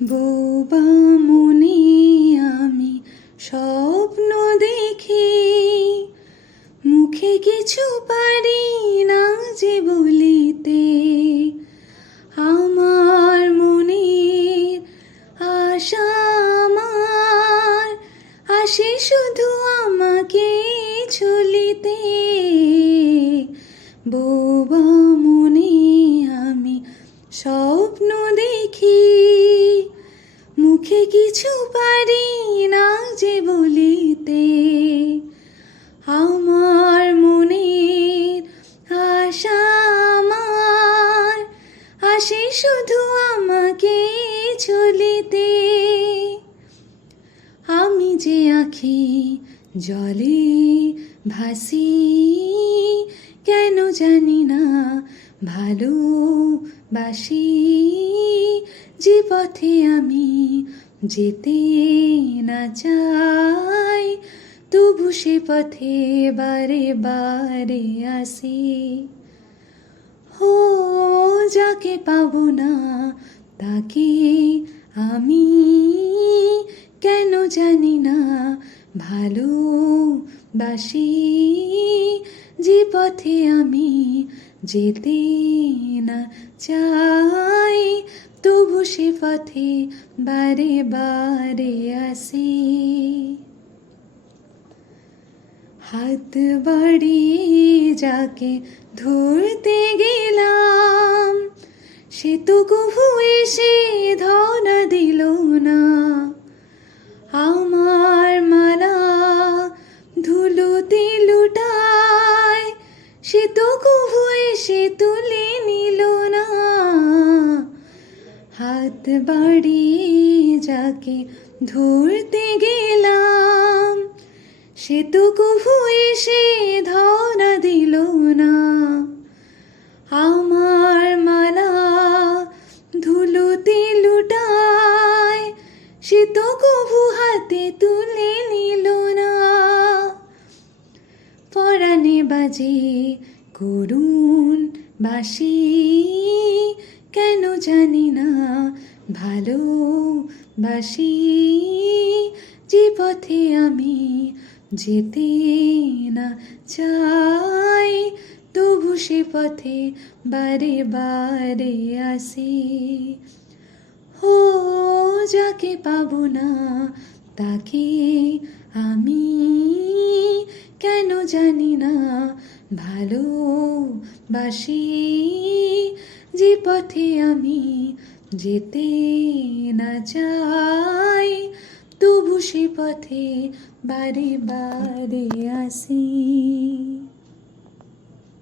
বোবা মনে আমি স্বপ্ন দেখি, মুখে কিছু পারি না যে বলিতে। আমার মনের আশা আমার আসে শুধু আমাকে ছুলিতে। বোবা মনে আমি স্বপ্ন দেখি, মুখে কিছু পারি না যে বলিতে। আমার মনের আশা আমার আসে শুধু আমাকে ছুলিতে। আমি যে আঁখি জলে ভাসি, কেন জানি না ভালোবাসি। যে পথে আমি যেতে না চাই, তবু সে পথে বারে বারে আসি। ও যাকে পাবো না তাকে আমি কেন জানি না ভালোবাসি। যে পথে আমি যেতে না চাই, তবু সে পথে বারে বারে আসি। হাত বাড়িয়ে যাকে ধরতে গেলাম, সে তো কভু এসে ধরা দিল না। আমার মালা ধুলোতে লুটায়, সে তো কভু এসে তুলে নিল না। হাত বাড়িয়ে যাকে ধরতে গেলাম, সে তো কভু এসে ধরা দিল না। আমার মালা ধুলোতে লুটায়, সে তো কভু হাতে তুলে নিল না। পরাণে বাজে করুণ বাঁশি, কেন জানি না ভালোবাসি। যে পথে আমি যেতে না চাই, তবু সে পথে বারে বারে আসি। ও যাকে পাবো না তাকে আমি কেন জানি না ভালোবাসি। যে পথে আমি যেতে না চাই, তবু সে পথে বারে বারে আসি।